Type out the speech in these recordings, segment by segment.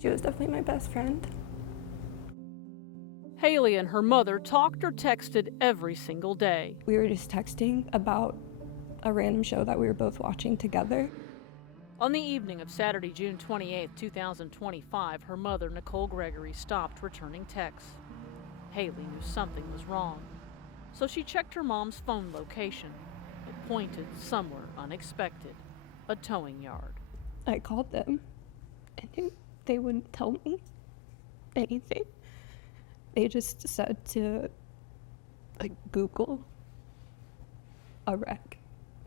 She was definitely my best friend. Haley and her mother talked or texted every single day. We were just texting about a random show that we were both watching together. On the evening of Saturday, June 28, 2025, her mother, Nicole Gregory, stopped returning texts. Haley knew something was wrong, so she checked her mom's phone location. It pointed somewhere unexpected, a towing yard. I called them, and they wouldn't tell me anything. They just said to, Google a wreck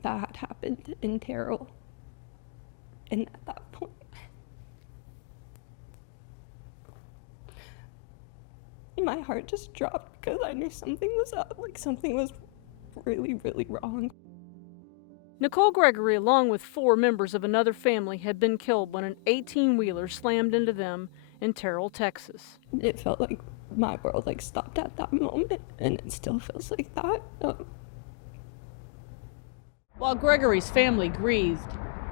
that had happened in Terrell. And at that point, my heart just dropped because I knew something was up, something was really, really wrong. Nicole Gregory, along with 4 members of another family, had been killed when an 18-wheeler slammed into them in Terrell, Texas. It felt like my world stopped at that moment, and it still feels like that. While Gregory's family grieved,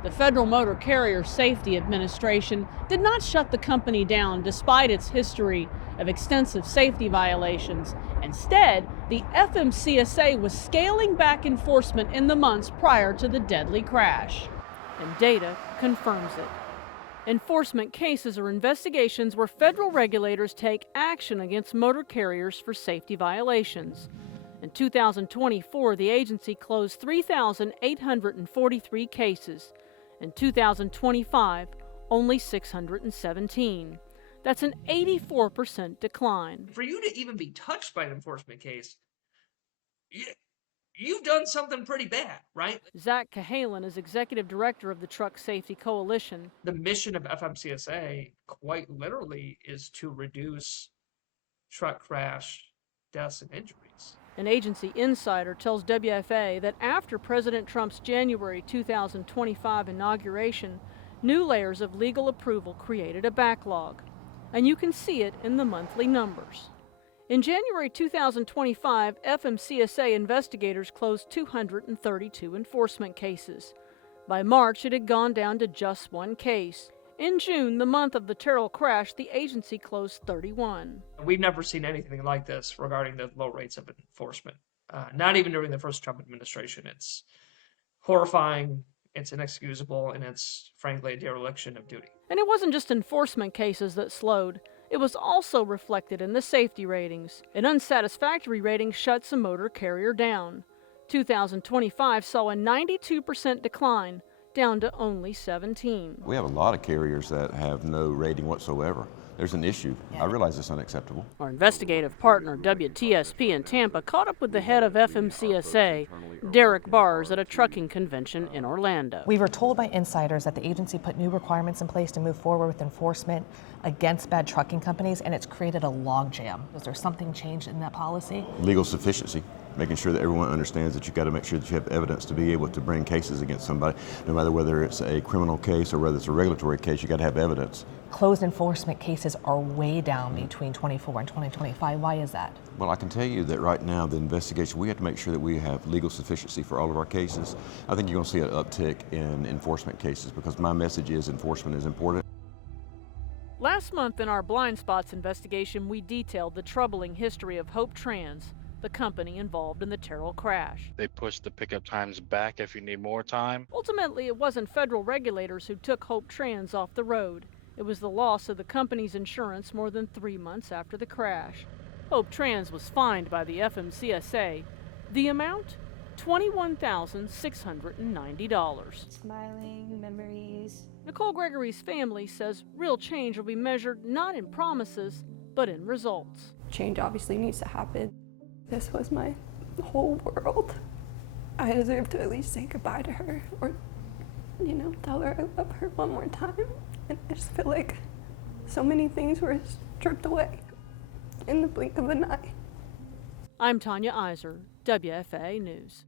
the Federal Motor Carrier Safety Administration did not shut the company down despite its history of extensive safety violations. Instead, the FMCSA was scaling back enforcement in the months prior to the deadly crash. And data confirms it. Enforcement cases are investigations where federal regulators take action against motor carriers for safety violations. In 2024, the agency closed 3,843 cases. In 2025, only 617. That's an 84% decline. For you to even be touched by an enforcement case, you've done something pretty bad, right? Zach Cahalan is executive director of the Truck Safety Coalition. The mission of FMCSA, quite literally, is to reduce truck crash deaths and injuries. An agency insider tells WFAA that after President Trump's January 2025 inauguration, new layers of legal approval created a backlog. And you can see it in the monthly numbers. In January 2025, FMCSA investigators closed 232 enforcement cases. By March, it had gone down to just 1 case. In June, the month of the Terrell crash, the agency closed 31. We've never seen anything like this regarding the low rates of enforcement. Not even during the first Trump administration. It's horrifying, it's inexcusable, and it's frankly a dereliction of duty. And it wasn't just enforcement cases that slowed. It was also reflected in the safety ratings. An unsatisfactory rating shuts a motor carrier down. 2025 saw a 92% decline, down to only 17. We have a lot of carriers that have no rating whatsoever. There's an issue. I realize it's unacceptable. Our investigative partner, WTSP in Tampa, caught up with the head of FMCSA, Derek Bars, at a trucking convention in Orlando. We were told by insiders that the agency put new requirements in place to move forward with enforcement against bad trucking companies, and it's created a logjam. Is there something changed in that policy? Legal sufficiency, making sure that everyone understands that you've got to make sure that you have evidence to be able to bring cases against somebody, no matter whether it's a criminal case or whether it's a regulatory case. You've got to have evidence. Closed enforcement cases are way down between 24 and 2025. Why is that? Well, I can tell you that right now, the investigation, we have to make sure that we have legal sufficiency for all of our cases. I think you're going to see an uptick in enforcement cases because my message is enforcement is important. Last month in our blind spots investigation, we detailed the troubling history of Hope Trans, the company involved in the Terrell crash. They pushed the pickup times back if you need more time. Ultimately, it wasn't federal regulators who took Hope Trans off the road. It was the loss of the company's insurance more than 3 months after the crash. Hope Trans was fined by the FMCSA. The amount? $21,690. Smiling, memories. Nicole Gregory's family says real change will be measured not in promises, but in results. Change obviously needs to happen. This was my whole world. I deserve to at least say goodbye to her or, tell her I love her one more time. And I just feel like so many things were stripped away in the blink of an eye. I'm Tanya Iser, WFAA News.